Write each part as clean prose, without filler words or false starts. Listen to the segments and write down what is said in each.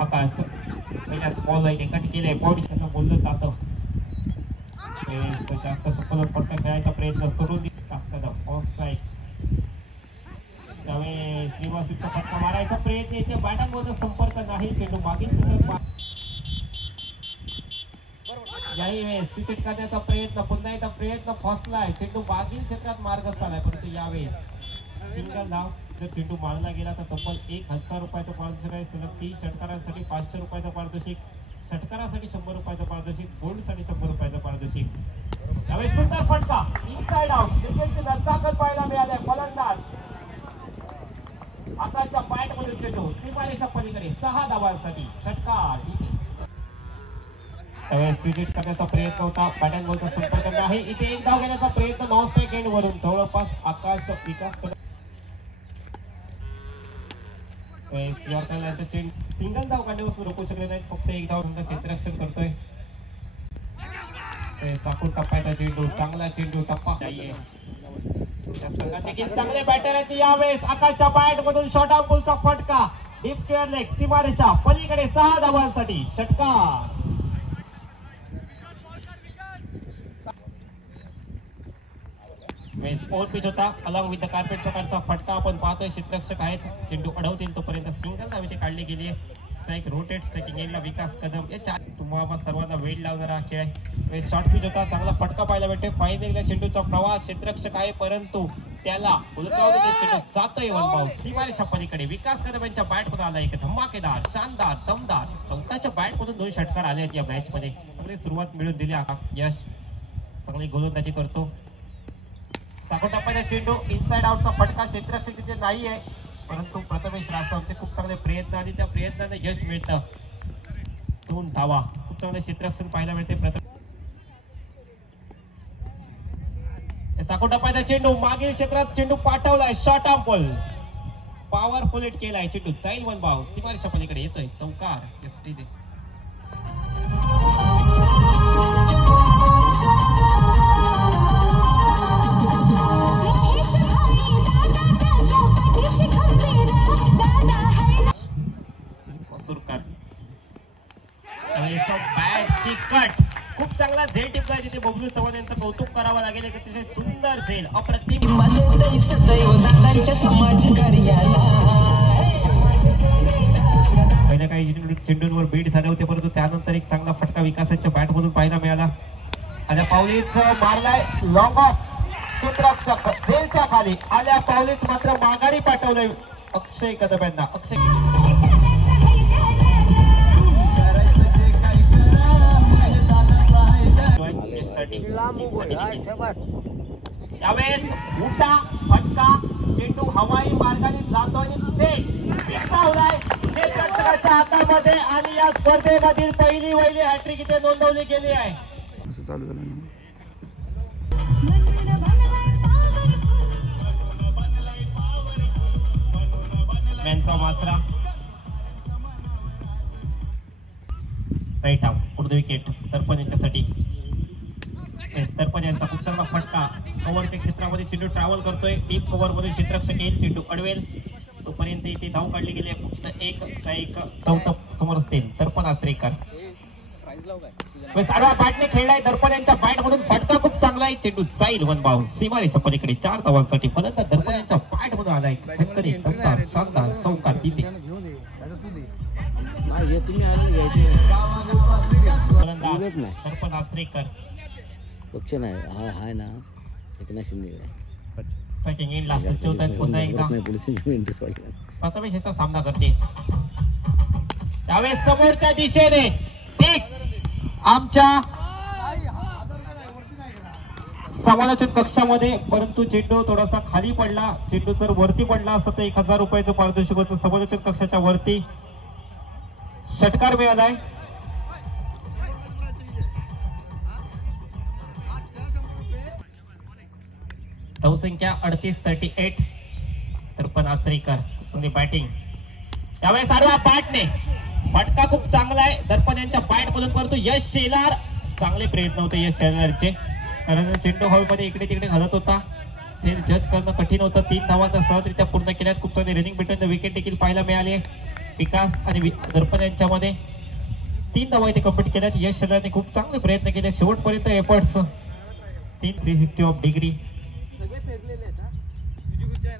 आकाश पहिल्याच बॉल आहे कट केले बॉडी त्यांना बोललं जातं जास्त सफल पट्टा खेळायचा प्रयत्न करून स्ट्राईक त्यामुळे श्रीवासूचा फटका मारायचा प्रयत्न येते बॅटांमध्ये संपर्क नाही चेंडू मागील याही वेळेस क्रिकेट करण्याचा प्रयत्न पुन्हा एकदा प्रयत्न फसलाय चेंडू मागील क्षेत्रात मार्ग झालाय परंतु यावेळी सिंगल धाव जर चेंडू मारला गेला तर तब्बल 1000 रुपयाचं पारितोषिक आहे सलग 3 षटकारांसाठी 500 रुपयाचं पारितोषिक षटकारासाठी 100 रुपयाचं पारितोषिक बोल्डसाठी 100 रुपयाचं पारितोषिक यावेळी सुंदर फटका इनसाइड आउट क्रिकेटची दचाकत पाहायला मिळाले फलंदाज आकाशच्या बॅट मधील चेंडू सीमारेषा पलीकडे 6 धावांसाठी षटकार क्रिकेट करण्याचा प्रयत्न होता बॅटन बॉलचा संपर्क आहे इथे एक धाव घेण्याचा प्रयत्न नॉन स्ट्राईक एंड वरून जवळपास आकाश विकास सिंगल धाव काढण्यापासून रोखू शकले नाहीत फक्त एक धाव क्षेत्ररक्षण करतोय साकून टप्प्याचा चेंडू चांगला चेंडू टप्पा चांगले बॅटर आहेत यावेळेस आकाशच्या बॅट मधून शॉर्ट आर्म बॉलचा फटका डीप स्क्वेअर लेग सीमारेषा पलीकडे 6 धावांसाठी षटकार स्पोर्ट पिच होता अलॉंग विथ द कार्पेट प्रकारचा फटका आपण पाहतोय क्षेत्ररक्षक आहेत चेंडू अडवतील तोपर्यंत सिंगल धाव इथे काढली गेली स्ट्राईक रोटेट स्ट्राइकिंग एंडला विकास कदम या तुम्हाला सर्वांना वेळ लावणारा खेळ आहे शॉर्ट पिच होता चांगला फटका पाहायला भेटते फायनलला चेंडूचा प्रवास क्षेत्ररक्षक आहे परंतु त्याला उलटावून चेंडू जातोय वन बाउंड सीमारेषा पलीकडे विकास कदम यांच्या बॅट मध्ये आला एक धमाकेदार शानदार दमदार चौथ्याच्या बॅट मधून 2 षटकार आले आहेत या मॅच मध्ये चांगली सुरुवात मिळून दिली यश चांगली गोलंदाजी करतो साखर टप्प्याचा चेंडू इनसाइड आउटचा फटका क्षेत्ररक्षक तिथे नाही आहे परंतु प्रथमेश राठोडचे खूप चांगले प्रयत्न आणि त्या प्रयत्नाने यश मिळतं 2 धावा खूप चांगले क्षेत्ररक्षण पाहायला मिळते साखर टप्प्याचा चेंडू मागील क्षेत्रात चेंडू पाठवलाय short arm ball powerful hit केलाय चेंडू जाईल वन बाउंड सीमारेषा पलीकडे येतोय चौकार खूप चांगला झेल टिपला जिथे बबलू चव्हाण यांचं कौतुक करावं लागेल एक अतिशय सुंदर झेल अप्रतिम पहिल्या काही चेंडूंवर बीट झाले होते परंतु त्यानंतर एक चांगला फटका विकासाच्या बॅट मधून पाहायला मिळाला आल्या पावलीत मारलाय लॉंग ऑफ क्षेत्ररक्षक झेलच्या खाली आल्या पावलीत मात्र माघारी पाठवलंय अक्षय कदम यांना यावेळेस मोठा फटका चेंडू हवाई मार्गाने जातो आणि क्षेत्ररक्षकाच्या हातामध्ये आणि या स्पर्धेमधील पहिली हॅट्रिक इथे नोंदवली गेली आहे मात्रा राईट आउट पुढे विकेट दर्पण यांच्यासाठी दर्पण यांचा खूप चांगला फटका कव्हरच्या क्षेत्रामध्ये चेंडू ट्रॅव्हल करतोय डीप कव्हर मधून क्षेत्ररक्षक येईल चेंडू अडवेल तोपर्यंत इथे धाव काढली गेली फक्त एक स्ट्राईक चौथा समोर असतील दर्पण आचरेकर आडवा बॅटने खेळलाय दर्पण यांच्या बॅट मधून फटका खूप चांगला आहे चेंडू जाईल वन बाउंड सीमारेषा पलीकडे 4 धावांसाठी फलंदाज दर्पण यांच्या बॅट मधून आलाय शानदार चौकार दर्पण आचरेकर पक्ष नाही हा हाय ना एकनाथ शिंदे स्ट्राइकिंग एंडला सज्जवतात पुन्हा एकदा प्रथमेश याचा सामना करते त्यावेळेस समोरच्या दिशेने ठीक आमच्या समालोचन कक्षामध्ये परंतु चेंडू थोडासा खाली पडला चेंडू जर वरती पडला असं तर 1000 रुपयाचं पारितोषिक होतं समालोचन कक्षाच्या वरती षटकार मिळालाय धावसंख्या 38-38 दर्पण आचरेकर चांगली बॅटिंग त्यावेळेस आडवा बॅटने फटका खूप चांगला आहे दर्पण यांच्या बॅट मधून परंतु यश शेलार चांगले प्रयत्न होते यश शेलारचे कारण चेंडू हवेमध्ये इकडे तिकडे हलत होता जज करणं कठीण होतं 3 धावांचा सहजरित्या पूर्ण केल्यात खूप चांगली रनिंग भेटून विकेट देखील पाहायला मिळाली विकास आणि दर्पण यांच्यामध्ये 3 धावा इथे कंप्लीट केल्यात. यश शर्माने खूप चांगले प्रयत्न केले शेवटपर्यंत एफर्ट्स 360 ऑफ डिग्री.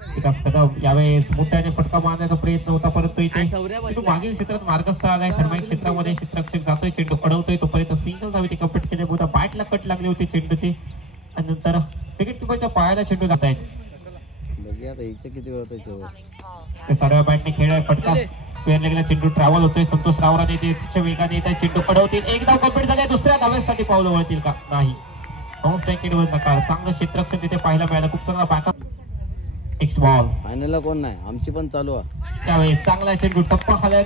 विकास कदम यावेळेस मोठ्याने फटका मारण्याचा प्रयत्न होता परंतु इथे चेंडू मागील क्षेत्रात मार्गस्थ आलाय. थर्माईक क्षेत्रामध्ये क्षेत्ररक्षक जातोय, चेंडू अडवतोय तोपर्यंत सिंगल धाव इथे कंप्लीट केले. बहुधा बॅटला कट लागले होते चेंडूचे आणि नंतर विकेट किपरच्या पायाला चेंडू जात आहेत. बघूया आता हिचे किती वेळ होते तेव्हा. साडव्या बॅटने खेळ फटका स्क्वेअर लेगला चेंडू ट्रॅव्हल होतोय. संतोष रावराने तिच्या वेगाने येत आहे, चेंडू पडवतील. एक धाव कंप्लीट झाले. दुसऱ्या धावेसाठी पावलं वळतील का नाही. नकार. चांगलं क्षेत्ररक्षण तिथे पाहायला मिळालं. खूप चांगला बॅकअप. नेक्स्ट बॉल फायनलला कोण नाही, आमची पण चालू आहे. त्यावेळेस चांगला चेंडू टप्पा खाल्या